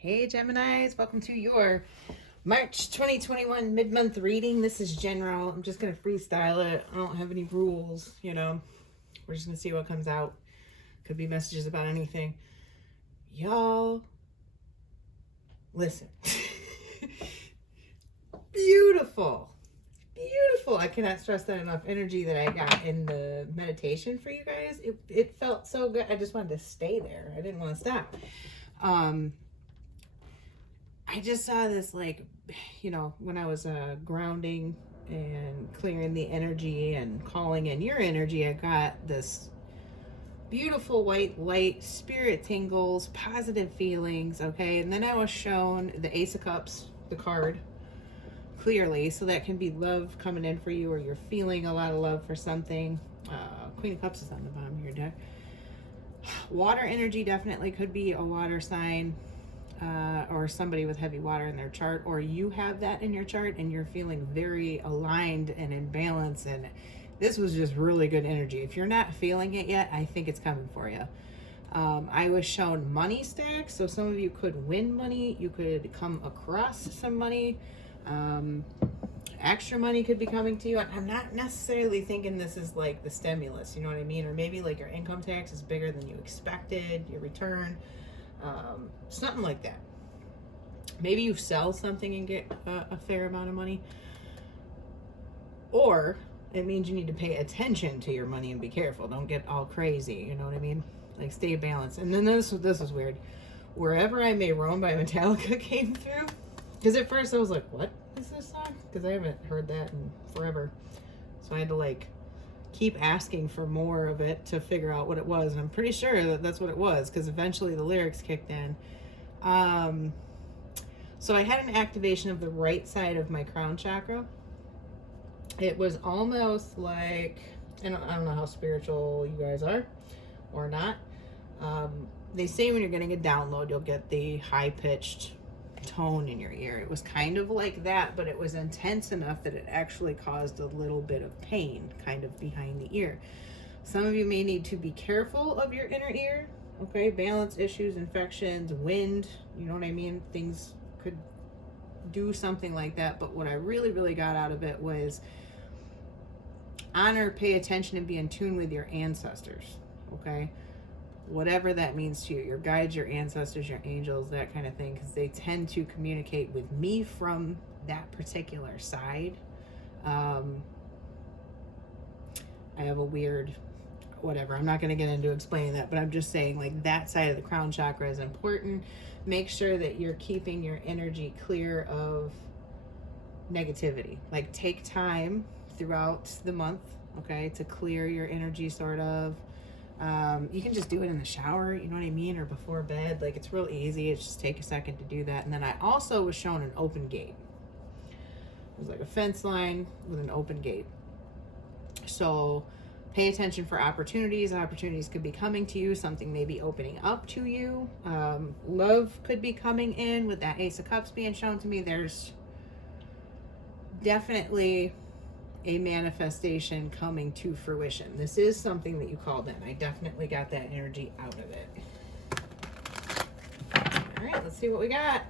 Hey Geminis, welcome to your March 2021 mid-month reading. This is general. I'm just going to freestyle it. I don't have any rules, We're just going to see what comes out. Could be messages about anything. Y'all, listen. Beautiful. Beautiful. I cannot stress that enough. Energy that I got in the meditation for you guys. It felt so good. I just wanted to stay there. I didn't want to stop. I just saw this, when I was grounding and clearing the energy and calling in your energy, I got this beautiful white light, spirit tingles, positive feelings, okay? And then I was shown the Ace of Cups, the card, clearly. So that can be love coming in for you, or you're feeling a lot of love for something. Queen of Cups is on the bottom of your deck. Water energy definitely could be a water sign. Or somebody with heavy water in their chart, or you have that in your chart and you're feeling very aligned and in balance, and this was just really good energy. If you're not feeling it yet, I think it's coming for you. I was shown money stacks, so some of you could win money, you could come across some money, extra money could be coming to you. I'm not necessarily thinking this is like the stimulus, you know what I mean, or maybe like your income tax is bigger than you expected, your return. Something like that. Maybe you sell something and get a fair amount of money, or it means you need to pay attention to your money and be careful. Don't get all crazy, you know what I mean? Like, stay balanced. And then this was weird. Wherever I May Roam by Metallica came through, because at first I was like, what is this song? Because I haven't heard that in forever, so I had to keep asking for more of it to figure out what it was, and I'm pretty sure that that's what it was, because eventually the lyrics kicked in. So I had an activation of the right side of my crown chakra. It was almost like, I don't know how spiritual you guys are or not. They say when you're getting a download, you'll get the high-pitched tone in your ear. It was kind of like that, but it was intense enough that it actually caused a little bit of pain kind of behind the ear. Some of you may need to be careful of your inner ear, okay? Balance issues, infections, wind, you know what I mean? Things could do something like that. But what I really got out of it was honor, pay attention, and be in tune with your ancestors, okay? Whatever that means to you, your guides, your ancestors, your angels, that kind of thing, because they tend to communicate with me from that particular side. I have a weird, whatever, I'm not going to get into explaining that, but I'm just saying, that side of the crown chakra is important. Make sure that you're keeping your energy clear of negativity. Take time throughout the month, okay, to clear your energy, sort of. You can just do it in the shower, you know what I mean, or before bed. It's real easy. It's just take a second to do that. And then I also was shown an open gate. It was like a fence line with an open gate. So pay attention for opportunities. Opportunities could be coming to you. Something may be opening up to you. Love could be coming in with that Ace of Cups being shown to me. There's definitely a manifestation coming to fruition. This is something that you called in. I definitely got that energy out of it. All right, let's see what we got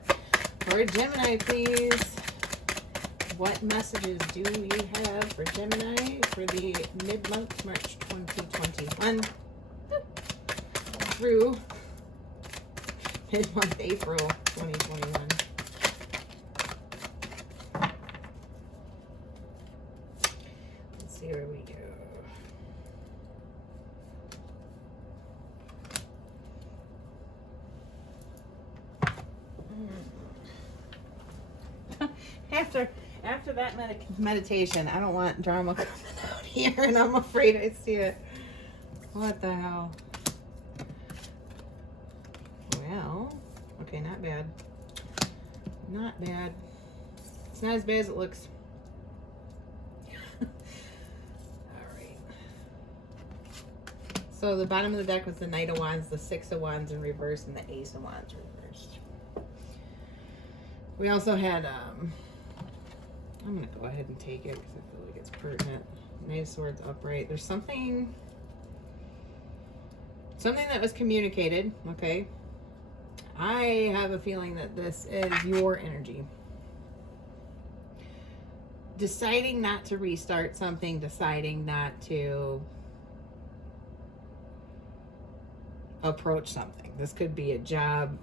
for Gemini, please. What messages do you have for Gemini for the mid-month March 2021 through mid-month April 2021? Here we go. After that meditation, I don't want drama coming out here, and I'm afraid I see it. What the hell? Well, okay, not bad. Not bad. It's not as bad as it looks. So the bottom of the deck was the Knight of Wands, the Six of Wands in reverse, and the Ace of Wands reversed. We also had, I'm going to go ahead and take it because I feel like it's pertinent. Knight of Swords upright. There's something that was communicated, okay? I have a feeling that this is your energy. Deciding not to restart something, deciding not to approach something. This could be a job.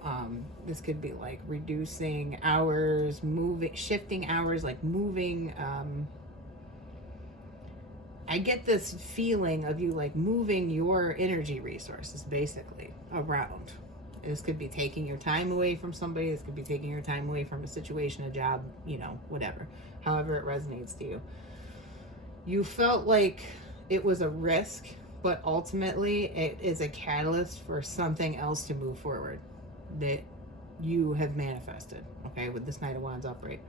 This could be like reducing hours, moving, shifting hours, like moving. I get this feeling of you like moving your energy resources basically around. This could be taking your time away from somebody. This could be taking your time away from a situation, a job, you know, whatever. However it resonates to you. You felt like it was a risk, but ultimately it is a catalyst for something else to move forward that you have manifested, okay, with this Knight of Wands upright.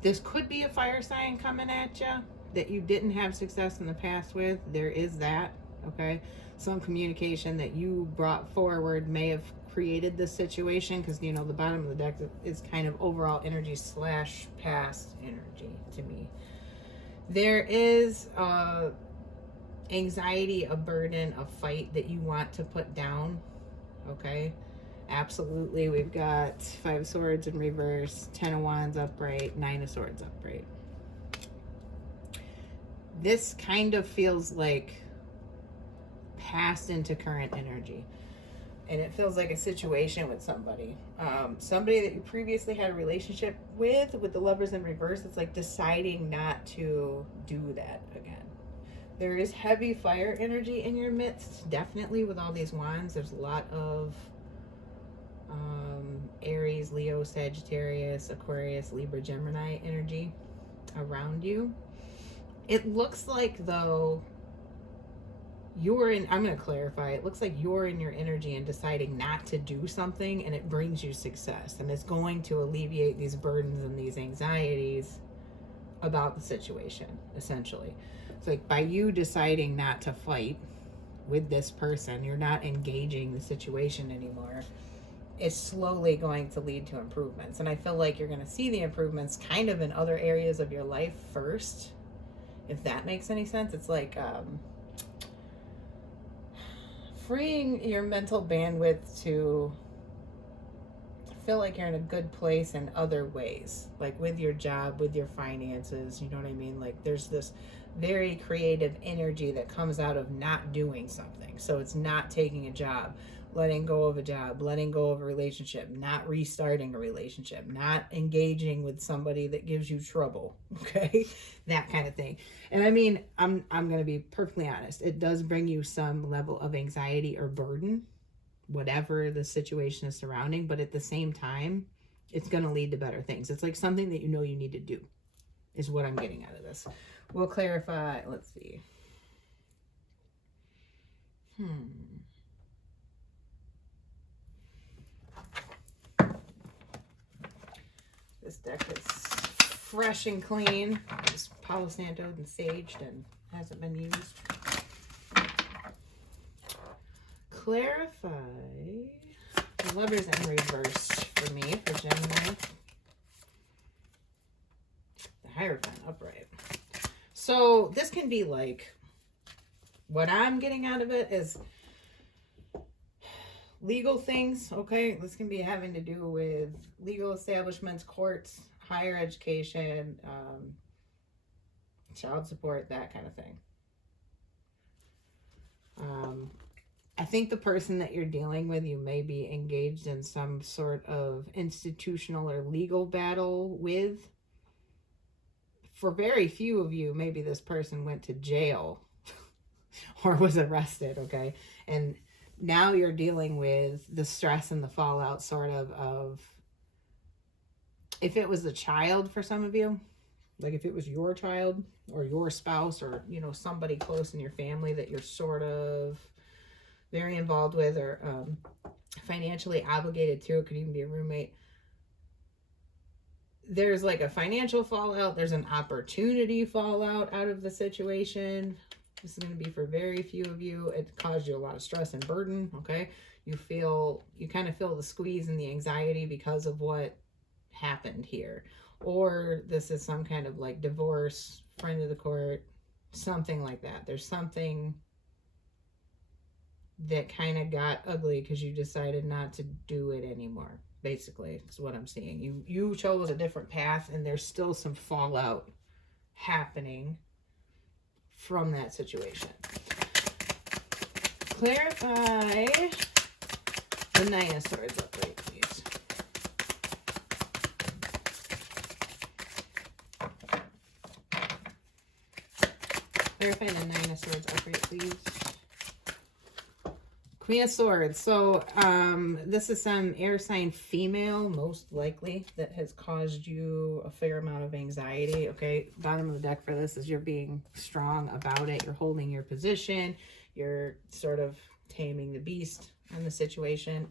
This could be a fire sign coming at you that you didn't have success in the past with. There is that, okay? Some communication that you brought forward may have created this situation, because, you know, the bottom of the deck is kind of overall energy slash past energy to me. There is anxiety, a burden, a fight that you want to put down, okay? Absolutely. We've got 5 of Swords in reverse, 10 of Wands upright, 9 of Swords upright. This kind of feels like past into current energy. And it feels like a situation with somebody. Somebody that you previously had a relationship with the Lovers in reverse. It's like deciding not to do that again. There is heavy fire energy in your midst, definitely, with all these wands. There's a lot of Aries, Leo, Sagittarius, Aquarius, Libra, Gemini energy around you. It looks like, though, you're in, I'm going to clarify, it looks like you're in your energy and deciding not to do something, and it brings you success, and it's going to alleviate these burdens and these anxieties about the situation, essentially. It's like by you deciding not to fight with this person, you're not engaging the situation anymore. It's slowly going to lead to improvements, and I feel like you're going to see the improvements kind of in other areas of your life first, if that makes any sense. It's like freeing your mental bandwidth to feel like you're in a good place in other ways, like with your job, with your finances, you know what I mean? Like there's this very creative energy that comes out of not doing something. So it's not taking a job, letting go of a job, letting go of a relationship, not restarting a relationship, not engaging with somebody that gives you trouble, okay? That kind of thing. And I mean, I'm going to be perfectly honest. It does bring you some level of anxiety or burden, whatever the situation is surrounding, but at the same time, it's going to lead to better things. It's like something that you know you need to do, is what I'm getting out of this. We'll clarify. Let's see. This deck is fresh and clean. It's Palo Santo'd and saged and hasn't been used. Clarify the Lovers in reverse for me, for Gemini. The Hierophant upright. So this can be like, what I'm getting out of it is legal things, okay? This can be having to do with legal establishments, courts, higher education, child support, that kind of thing. I think the person that you're dealing with, you may be engaged in some sort of institutional or legal battle with. For very few of you, maybe this person went to jail or was arrested, okay? And now you're dealing with the stress and the fallout sort of if it was a child for some of you, like if it was your child or your spouse or, you know, somebody close in your family that you're sort of very involved with or financially obligated to, it could even be a roommate. There's like a financial fallout. There's an opportunity fallout out of the situation. This is going to be for very few of you. It caused you a lot of stress and burden, okay? You kind of feel the squeeze and the anxiety because of what happened here. Or this is some kind of like divorce, friend of the court, something like that. There's something that kind of got ugly because you decided not to do it anymore. Basically, is what I'm seeing. You chose a different path, and there's still some fallout happening from that situation. Clarify the Nine of Swords upright, please. Clarify the Nine of Swords upright, please. Queen of Swords. So this is some air sign female, most likely, that has caused you a fair amount of anxiety. Okay, bottom of the deck for this is you're being strong about it. You're holding your position. You're sort of taming the beast in the situation.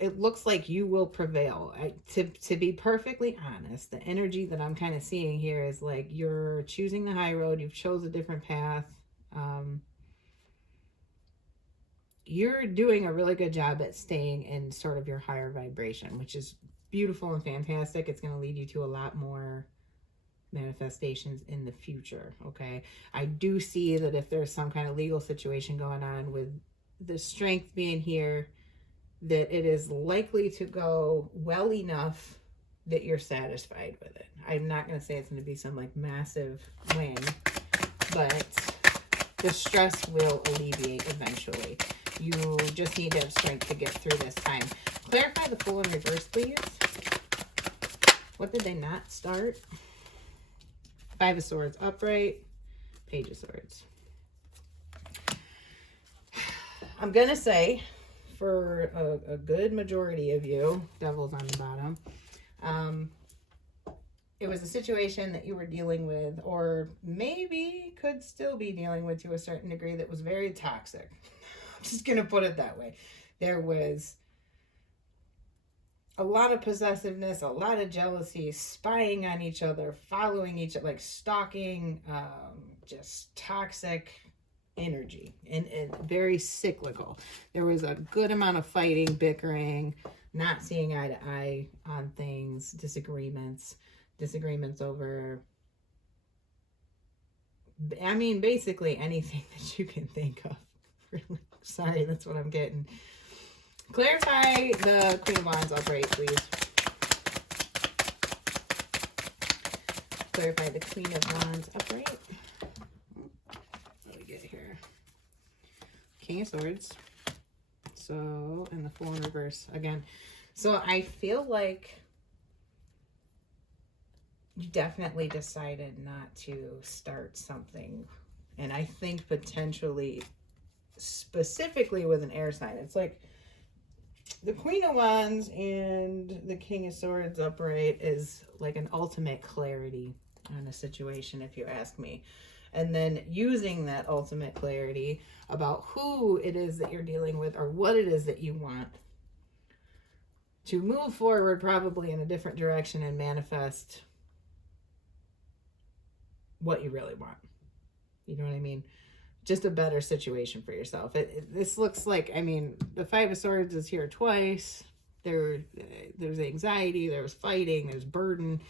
It looks like you will prevail. To be perfectly honest, the energy that I'm kind of seeing here is like you're choosing the high road. You've chose a different path. You're doing a really good job at staying in sort of your higher vibration, which is beautiful and fantastic. It's going to lead you to a lot more manifestations in the future. Okay, I do see that if there's some kind of legal situation going on, with the strength being here, that it is likely to go well enough that you're satisfied with it. I'm not going to say it's going to be some like massive win, but the stress will alleviate eventually. You just need to have strength to get through this time. Clarify the Fool in reverse, please. What did they not start? Five of Swords upright. Page of Swords. I'm going to say, for a good majority of you, Devil's on the bottom, it was a situation that you were dealing with, or maybe could still be dealing with to a certain degree, that was very toxic. I'm just going to put it that way. There was a lot of possessiveness, a lot of jealousy, spying on each other, following each other, like stalking, just toxic energy, and very cyclical. There was a good amount of fighting, bickering, not seeing eye to eye on things, disagreements over, I mean, basically anything that you can think of. Really sorry, that's what I'm getting. Clarify the Queen of Wands upright, please. Clarify the Queen of Wands upright. What do we get here? King of Swords. So, and the Fool in reverse again. So I feel like you definitely decided not to start something. And I think potentially, specifically with an air sign, it's like the Queen of Wands and the King of Swords upright is like an ultimate clarity on a situation, if you ask me. And then using that ultimate clarity about who it is that you're dealing with, or what it is that you want, to move forward probably in a different direction and manifest what you really want. You know what I mean? Just a better situation for yourself. This looks like, I mean, the Five of Swords is here twice. There's anxiety, there's fighting, there's burden.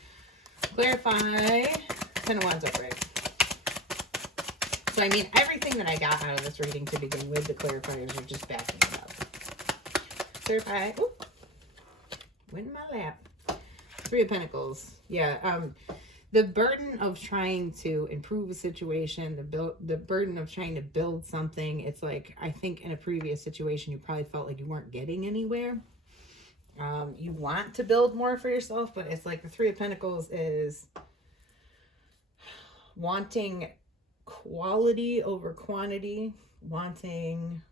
Clarify Ten of Wands upright. So, I mean, everything that I got out of this reading to begin with, the clarifiers are just backing it up. Clarify. Ooh, went in my lap. Three of Pentacles. Yeah, the burden of trying to improve a situation, the burden of trying to build something. It's like, I think in a previous situation, you probably felt like you weren't getting anywhere. You want to build more for yourself, but it's like the Three of Pentacles is wanting quality over quantity, wanting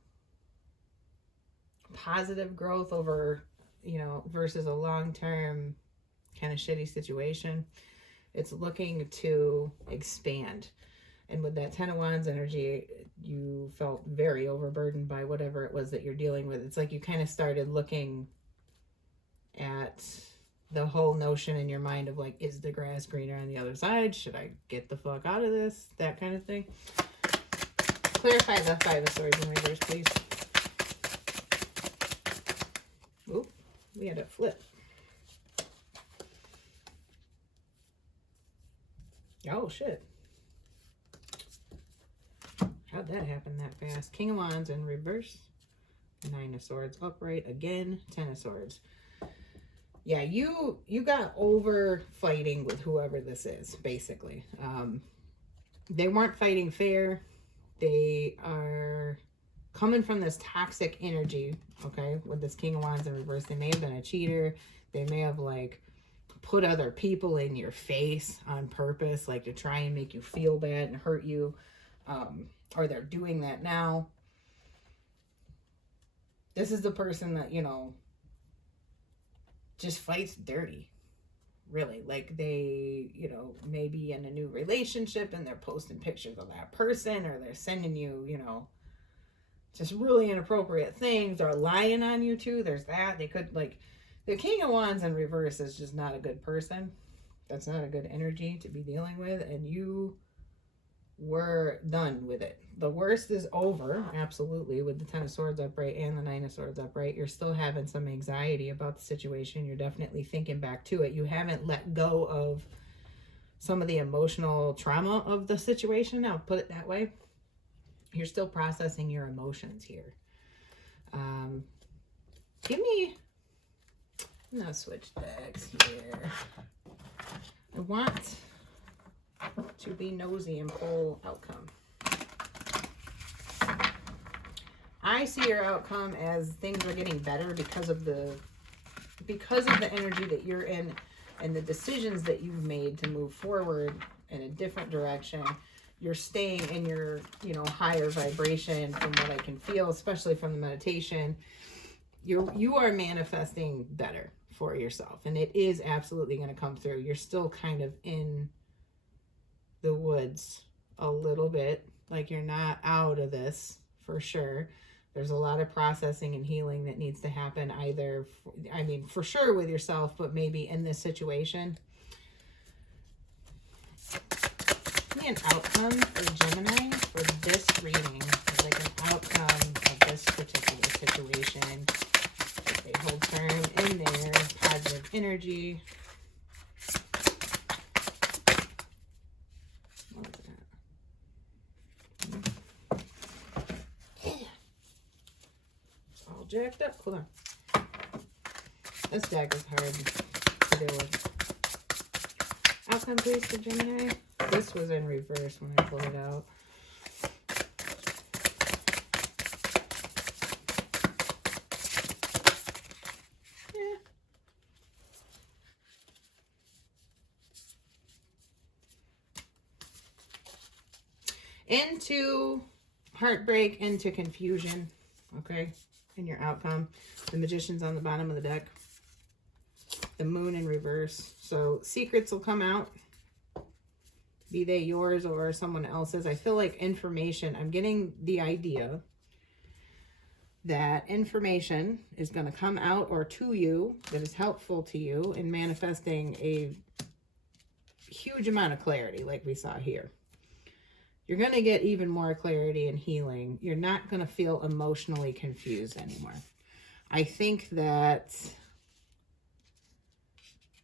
positive growth over, you know, versus a long-term kind of shitty situation. It's looking to expand. And with that Ten of Wands energy, you felt very overburdened by whatever it was that you're dealing with. It's like you kind of started looking at the whole notion in your mind of like, is the grass greener on the other side? Should I get the fuck out of this? That kind of thing. Clarify the Five of Swords in reverse, please. Oop, we had a flip. Oh, shit. how'd that happen that fast? King of Wands in reverse. Nine of Swords upright again. Ten of Swords. Yeah, you got over fighting with whoever this is, basically. They weren't fighting fair. They are coming from this toxic energy, okay, with this King of Wands in reverse. They may have been a cheater. They may have, like, put other people in your face on purpose, like to try and make you feel bad and hurt you. Or they're doing that now. This is the person that, you know, just fights dirty, really. Like, they, you know, maybe in a new relationship and they're posting pictures of that person, or they're sending you, you know, just really inappropriate things, or lying on you too. There's that. They could, like, the King of Wands in reverse is just not a good person. That's not a good energy to be dealing with, and you were done with it. The worst is over, absolutely, with the Ten of Swords upright and the Nine of Swords upright. You're still having some anxiety about the situation. You're definitely thinking back to it. You haven't let go of some of the emotional trauma of the situation, I'll put it that way. You're still processing your emotions here. I'm gonna switch decks here. I want to be nosy and pull outcome. I see your outcome as things are getting better because of the energy that you're in and the decisions that you've made to move forward in a different direction. You're staying in your, you know, higher vibration from what I can feel, especially from the meditation. You are manifesting better for yourself, and it is absolutely going to come through. You're still kind of in the woods a little bit, like you're not out of this for sure. There's a lot of processing and healing that needs to happen, either, I mean, for sure with yourself, but maybe in this situation. Give me an outcome for Gemini for this reading, like an outcome of this particular situation. They hold firm in their positive energy. What was that? All jacked up. Hold on. This deck is hard to deal with. Outcome, please, for Gemini. This was in reverse when I pulled it out. Into heartbreak, into confusion, okay, in your outcome. The Magician's on the bottom of the deck. The Moon in reverse. So secrets will come out, be they yours or someone else's. I feel like information, I'm getting the idea that information is going to come out or to you that is helpful to you in manifesting a huge amount of clarity, like we saw here. You're going to get even more clarity and healing. You're not going to feel emotionally confused anymore. I think that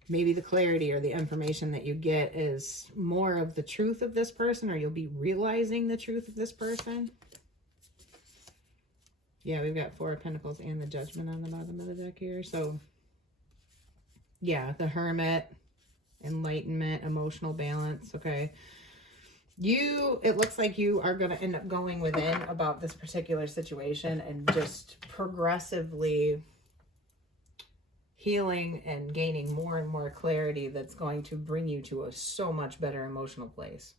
maybe the clarity or the information that you get is more of the truth of this person, or you'll be realizing the truth of this person. Yeah, we've got Four of Pentacles and the Judgment on the bottom of the deck here. So, yeah, the Hermit, enlightenment, emotional balance, okay. It looks like you are going to end up going within about this particular situation and just progressively healing and gaining more and more clarity that's going to bring you to a so much better emotional place.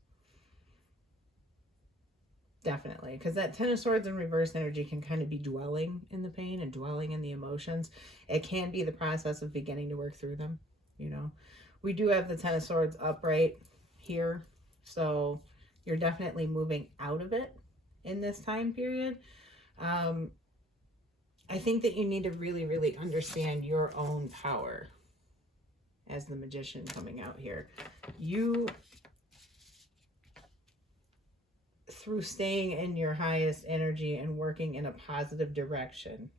Definitely. Because that Ten of Swords in reverse energy can kind of be dwelling in the pain and dwelling in the emotions. It can be the process of beginning to work through them, you know. We do have the Ten of Swords upright here. So you're definitely moving out of it in this time period. I think that you need to really, really understand your own power as the Magician coming out here. You, through staying in your highest energy and working in a positive direction,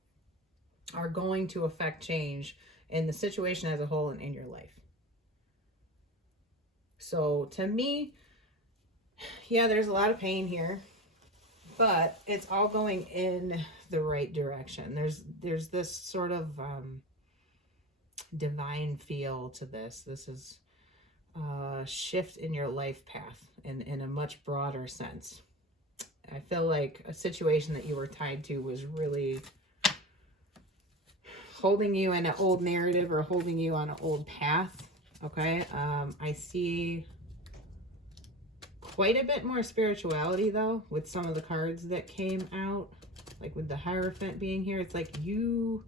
are going to affect change in the situation as a whole and in your life. So to me, yeah, there's a lot of pain here, but it's all going in the right direction. There's this sort of divine feel to this. This is a shift in your life path in a much broader sense. I feel like a situation that you were tied to was really holding you in an old narrative or holding you on an old path. Okay. I see quite a bit more spirituality though with some of the cards that came out, like with the Hierophant being here. It's like you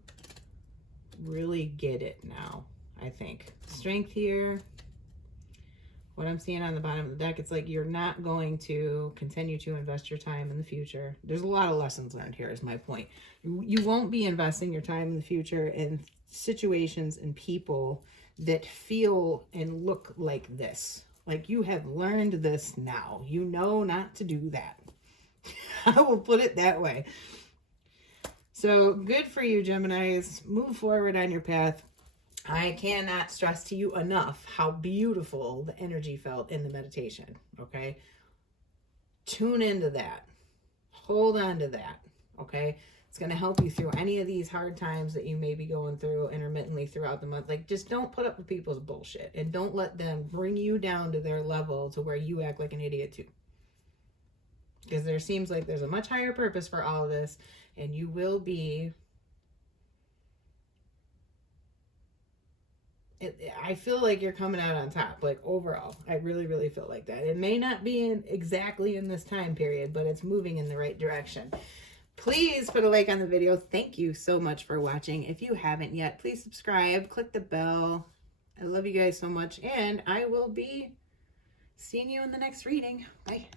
really get it now. I think Strength here, what I'm seeing on the bottom of the deck, it's like you're not going to continue to invest your time in the future. There's a lot of lessons learned here is my point. You won't be investing your time in the future in situations and people that feel and look like this. Like you have learned this now. You know not to do that. I will put it that way. So good for you, Geminis. Move forward on your path. I cannot stress to you enough how beautiful the energy felt in the meditation, okay? Tune into that. Hold on to that, okay? It's going to help you through any of these hard times that you may be going through intermittently throughout the month. Like, just don't put up with people's bullshit and don't let them bring you down to their level to where you act like an idiot too. Because there seems like there's a much higher purpose for all of this, and you will be... I feel like you're coming out on top, like overall. I really, really feel like that. It may not be exactly in this time period, but it's moving in the right direction. Please put a like on the video. Thank you so much for watching. If you haven't yet, please subscribe, click the bell. I love you guys so much, and I will be seeing you in the next reading. Bye.